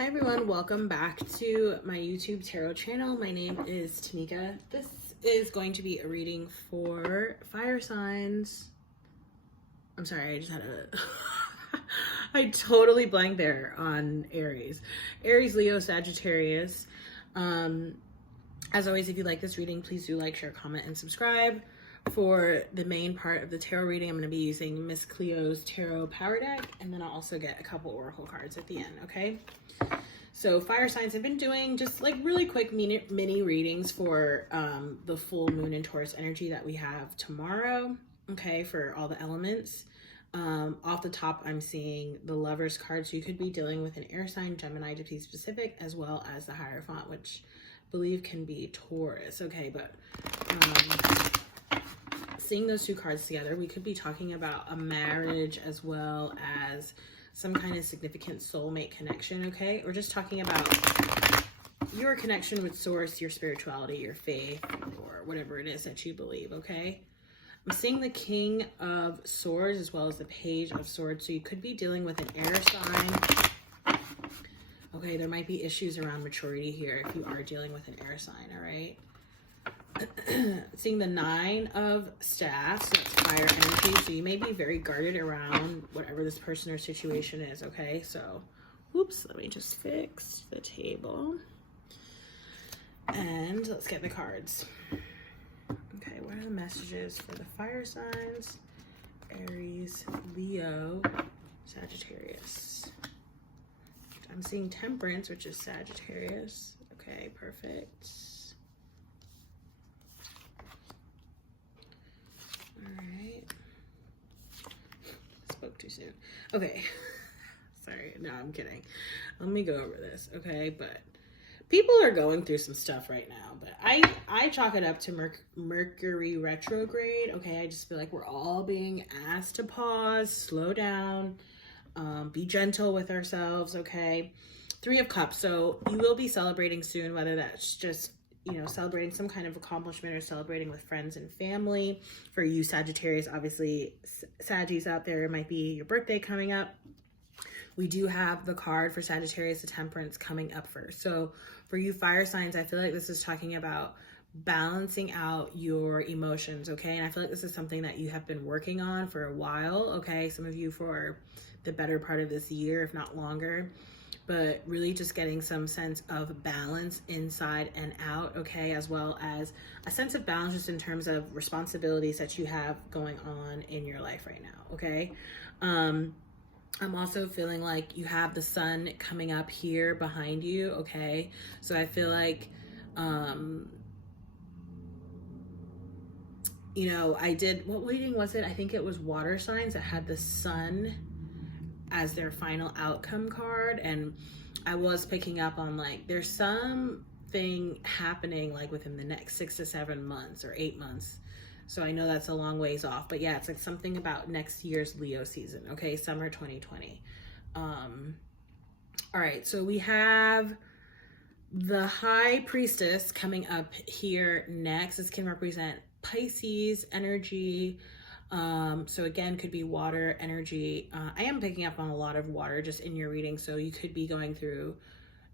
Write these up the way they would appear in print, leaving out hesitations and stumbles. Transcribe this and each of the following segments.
Hi everyone, welcome back to my YouTube tarot channel. My name is Tanika. This is going to be a reading for fire signs. I'm sorry, I just had a... I totally blanked there on Aries. Aries, Leo, Sagittarius. As always, if you like this reading, please do like, share, comment, and subscribe. For the main part of the tarot reading, I'm going to be using Miss Cleo's tarot power deck, and then I'll also get a couple oracle cards at the end, okay? So fire signs, I've been doing just like really quick mini readings for the full moon and Taurus energy that we have tomorrow, okay, for all the elements. Off the top, I'm seeing the Lovers card, so you could be dealing with an air sign, Gemini to be specific, as well as the Hierophant, which I believe can be Taurus, okay, but seeing those two cards together, we could be talking about a marriage as well as some kind of significant soulmate connection, okay? Or just talking about your connection with source, your spirituality, your faith, or whatever it is that you believe, okay? I'm seeing the King of Swords as well as the Page of Swords, so you could be dealing with an air sign. Okay, there might be issues around maturity here if you are dealing with an air sign, all right? Seeing the Nine of Staffs, so that's fire energy, so you may be very guarded around whatever this person or situation is, okay? So, whoops, let me just fix the table. And let's get the cards. Okay, what are the messages for the fire signs? Aries, Leo, Sagittarius. I'm seeing Temperance, which is Sagittarius. Okay, perfect. All right. Spoke too soon. Okay. Sorry. No, I'm kidding. Let me go over this. Okay. But people are going through some stuff right now. But I chalk it up to Mercury retrograde. Okay. I just feel like we're all being asked to pause, slow down, be gentle with ourselves. Okay. Three of Cups. So you will be celebrating soon, whether that's just, you know, celebrating some kind of accomplishment or celebrating with friends and family. For you Sagittarius, obviously Saggies out there, it might be your birthday coming up. We do have the card for Sagittarius, the Temperance, coming up first. So for you fire signs, I feel like this is talking about balancing out your emotions, okay? And I feel like this is something that you have been working on for a while, okay? Some of you for the better part of this year, if not longer. But really just getting some sense of balance inside and out, okay? As well as a sense of balance just in terms of responsibilities that you have going on in your life right now, okay? I'm also feeling like you have the sun coming up here behind you, okay? So I feel like, you know, I did, what reading was it? I think it was water signs that had the sun as their final outcome card, and I was picking up on like there's something happening like within the next 6 to 7 months or 8 months, so I know that's a long ways off, but yeah, it's like something about next year's Leo season, okay? Summer 2020. All right, so we have the High Priestess coming up here next. This can represent Pisces energy. So again, could be water energy. I am picking up on a lot of water just in your reading. So you could be going through,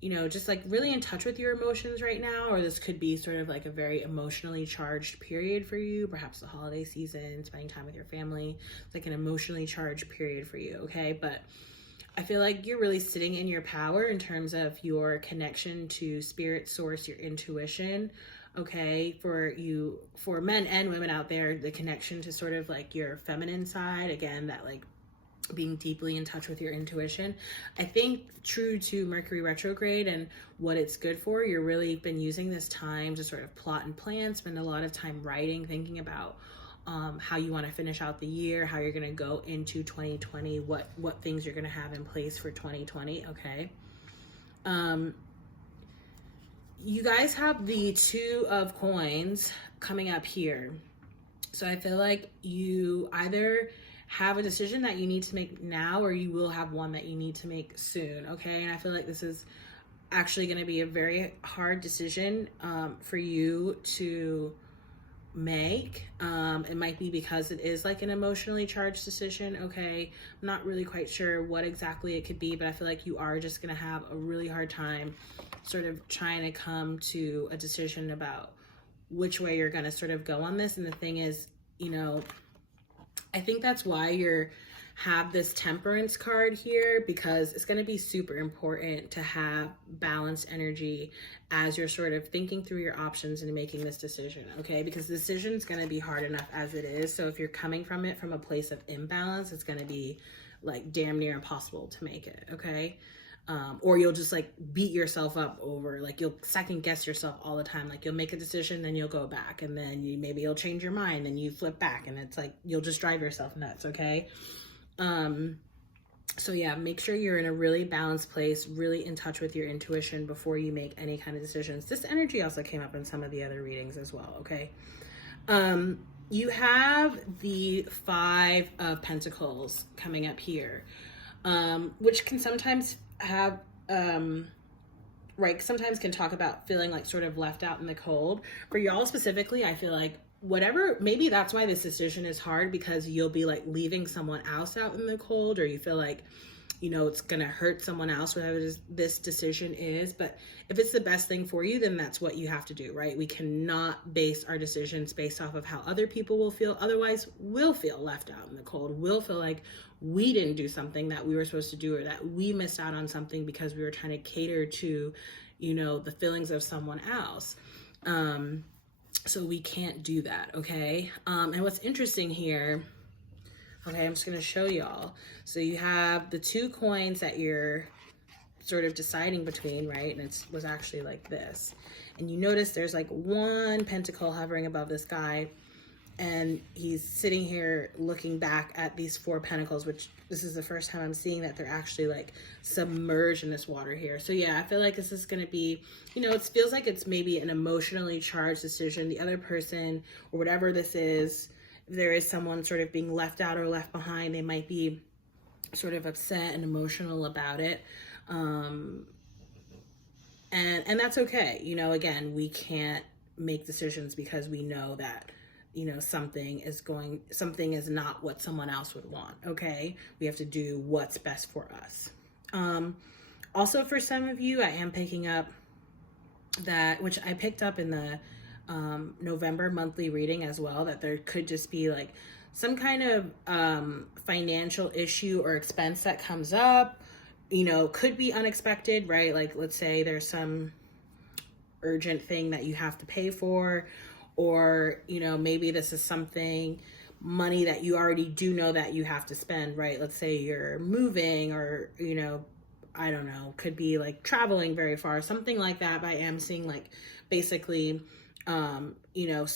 you know, just like really in touch with your emotions right now, or this could be sort of like a very emotionally charged period for you, perhaps the holiday season, spending time with your family. It's like an emotionally charged period for you, okay? But I feel like you're really sitting in your power in terms of your connection to spirit, source, your intuition. Okay, for you, for men and women out there, the connection to sort of like your feminine side, again, that like being deeply in touch with your intuition. I think true to Mercury retrograde and what it's good for, you're really been using this time to sort of plot and plan, spend a lot of time writing, thinking about how you want to finish out the year, how you're going to go into 2020, what things you're going to have in place for 2020, okay? You guys have the Two of Coins coming up here. So I feel like you either have a decision that you need to make now, or you will have one that you need to make soon, okay? And I feel like this is actually going to be a very hard decision for you to make. It might be because it is like an emotionally charged decision. Okay, I'm not really quite sure what exactly it could be, but I feel like you are just going to have a really hard time sort of trying to come to a decision about which way you're going to sort of go on this. And the thing is, you know, I think that's why you're have this temperance card here, because it's going to be super important to have balanced energy as you're sort of thinking through your options and making this decision. Okay, because the decision is going to be hard enough as it is. So if you're coming from it from a place of imbalance, it's going to be like damn near impossible to make it. Okay, or you'll just like beat yourself up over, like you'll second guess yourself all the time. Like you'll make a decision, then you'll go back, and then maybe you'll change your mind, then you flip back, and it's like you'll just drive yourself nuts. Okay. So yeah, make sure you're in a really balanced place, really in touch with your intuition before you make any kind of decisions. This energy also came up in some of the other readings as well. Okay. You have the 5 of Pentacles coming up here, which can sometimes have, right, sometimes can talk about feeling like sort of left out in the cold. For y'all specifically, I feel like whatever, maybe that's why this decision is hard, because you'll be like leaving someone else out in the cold, or you feel like, you know, it's gonna hurt someone else, whatever this decision is. But if it's the best thing for you, then that's what you have to do, right? We cannot base our decisions based off of how other people will feel. Otherwise, we'll feel left out in the cold. We'll feel like we didn't do something that we were supposed to do, or that we missed out on something because we were trying to cater to, you know, the feelings of someone else. So we can't do that, okay? And what's interesting here, okay, I'm just gonna show y'all. So you have the 2 coins that you're sort of deciding between, right? And it was actually like this. And you notice there's like 1 pentacle hovering above this guy, and he's sitting here looking back at these 4 pentacles, which this is the first time I'm seeing that they're actually like submerged in this water here. So yeah, I feel like this is going to be, you know, it feels like it's maybe an emotionally charged decision. The other person, or whatever this is, there is someone sort of being left out or left behind. They might be sort of upset and emotional about it. And that's okay. You know, again, we can't make decisions because we know that, you know, something is not what someone else would want. Okay. We have to do what's best for us. Also for some of you, I am picking up that, which I picked up in the, November monthly reading as well, that there could just be like some kind of, financial issue or expense that comes up, you know, could be unexpected, right? Like, let's say there's some urgent thing that you have to pay for, or, you know, maybe this is money that you already do know that you have to spend, right? Let's say you're moving, or, you know, I don't know, could be like traveling very far, something like that. But I am seeing like basically, you know,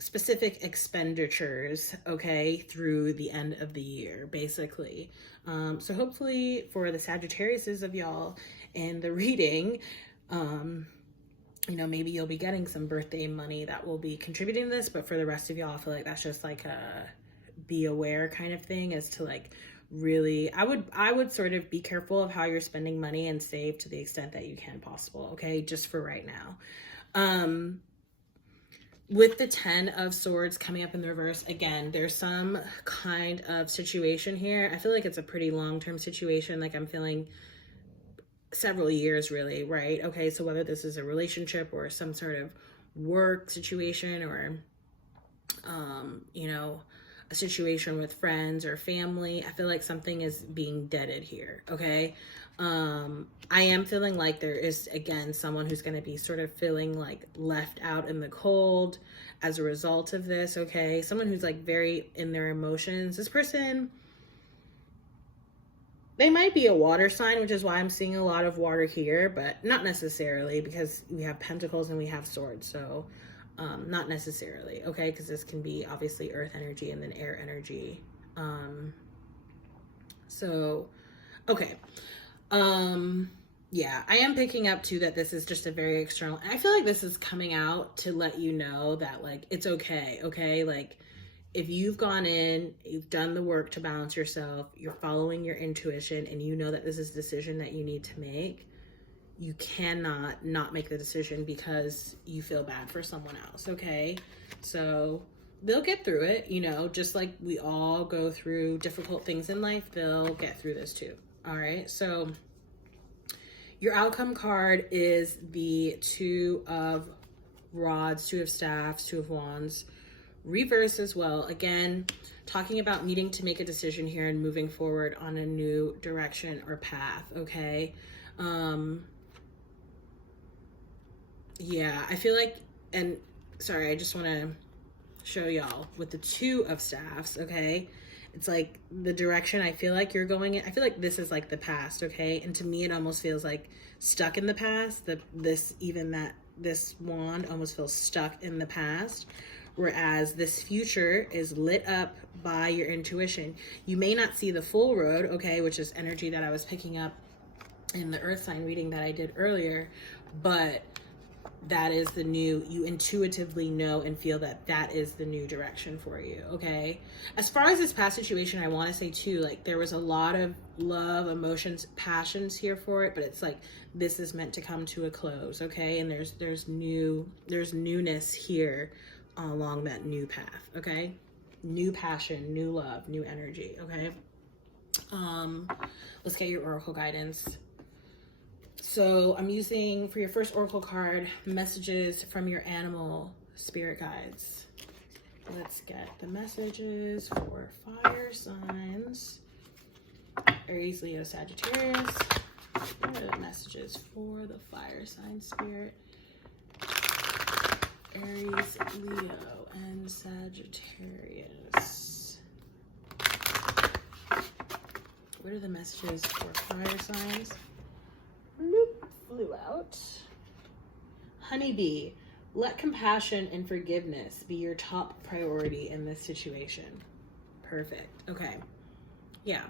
specific expenditures, okay, through the end of the year, basically. So hopefully for the Sagittariuses of y'all in the reading, you know, maybe you'll be getting some birthday money that will be contributing to this, but for the rest of y'all, I feel like that's just like a be aware kind of thing, as to like really, I would sort of be careful of how you're spending money and save to the extent that you can possible, okay, just for right now. With the 10 of Swords coming up in the reverse, again, there's some kind of situation here. I feel like it's a pretty long-term situation. Like I'm feeling several years, really, right? Okay, so whether this is a relationship or some sort of work situation, or you know, a situation with friends or family, I feel like something is being deaded here, okay? I am feeling like there is, again, someone who's going to be sort of feeling like left out in the cold as a result of this, okay? Someone who's like very in their emotions. This person, they might be a water sign, which is why I'm seeing a lot of water here, but not necessarily, because we have pentacles and we have swords. So not necessarily, okay? Because this can be obviously earth energy and then air energy. So, okay. Yeah, I am picking up too that this is just a very external. I feel like this is coming out to let you know that like, it's okay. Okay. Like if you've gone in, you've done the work to balance yourself, you're following your intuition, and you know that this is a decision that you need to make, you cannot not make the decision because you feel bad for someone else, okay? So they'll get through it, you know, just like we all go through difficult things in life, they'll get through this too, all right? So your outcome card is the Two of Rods, Two of Staffs, Two of Wands, reverse as well. Again, talking about needing to make a decision here and moving forward on a new direction or path, okay? Yeah, I feel like, and sorry, I just want to show y'all with the Two of Staffs, okay? It's like the direction I feel like you're going in. I feel like this is like the past, okay? And to me, it almost feels like stuck in the past. This wand almost feels stuck in the past. Whereas this future is lit up by your intuition. You may not see the full road, okay? Which is energy that I was picking up in the earth sign reading that I did earlier. But that is the new, you intuitively know and feel that that is the new direction for you, okay? As far as this past situation, I want to say too, like there was a lot of love, emotions, passions here for it, but it's like this is meant to come to a close, okay? And there's newness here along that new path, okay? New passion, new love, new energy, okay? Let's get your oracle guidance. So I'm using, for your first oracle card, messages from your animal spirit guides. Let's get the messages for fire signs. Aries, Leo, Sagittarius. What are the messages for the fire sign spirit? Aries, Leo, and Sagittarius. What are the messages for fire signs? Nope, flew out. Honeybee, let compassion and forgiveness be your top priority in this situation. Perfect. Okay. Yeah.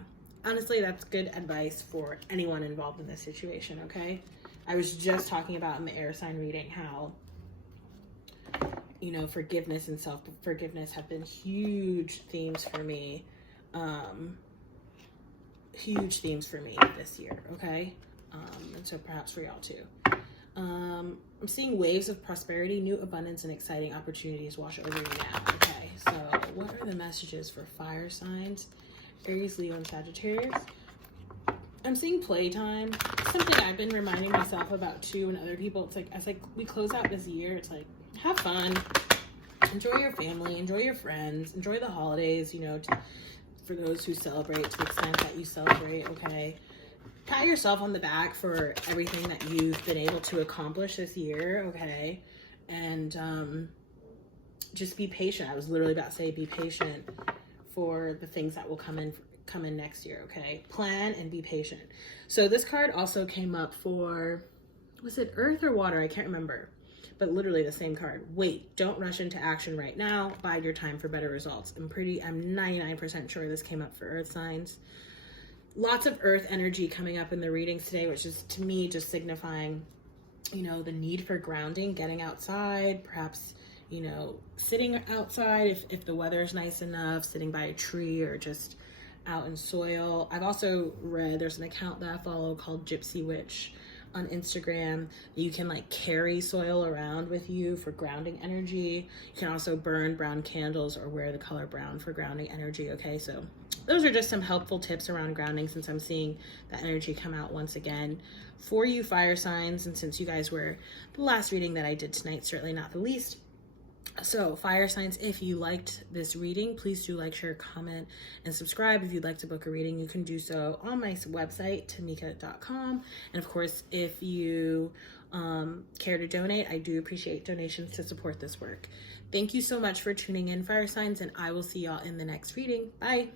Honestly, that's good advice for anyone involved in this situation, okay? I was just talking about in the air sign reading how, you know, forgiveness and self-forgiveness have been huge themes for me. Huge themes for me this year, okay? And so perhaps for y'all too. I'm seeing waves of prosperity, new abundance, and exciting opportunities wash over you now. Okay, so what are the messages for fire signs? Aries, Leo, and Sagittarius. I'm seeing playtime. Something I've been reminding myself about too, and other people. It's like as like we close out this year, it's like have fun, enjoy your family, enjoy your friends, enjoy the holidays. You know, for those who celebrate, to the extent that you celebrate. Okay. Pat yourself on the back for everything that you've been able to accomplish this year, okay? And just be patient. I was literally about to say be patient for the things that will come in next year, okay? Plan and be patient. So this card also came up for, was it earth or water? I can't remember, but literally the same card. Wait, don't rush into action right now. Bide your time for better results. I'm 99% sure this came up for earth signs. Lots of earth energy coming up in the readings today, which is to me just signifying, you know, the need for grounding, getting outside, perhaps, you know, sitting outside if the weather is nice enough, sitting by a tree or just out in soil. I've also read, there's an account that I follow called Gypsy Witch on Instagram. You can like carry soil around with you for grounding energy. You can also burn brown candles or wear the color brown for grounding energy, okay? So those are just some helpful tips around grounding since I'm seeing that energy come out once again for you fire signs, and since you guys were the last reading that I did tonight, certainly not the least. So fire signs, if you liked this reading, please do like, share, comment, and subscribe. If you'd like to book a reading, you can do so on my website, tamika.com. And of course, if you care to donate, I do appreciate donations to support this work. Thank you so much for tuning in, fire signs, and I will see y'all in the next reading. Bye.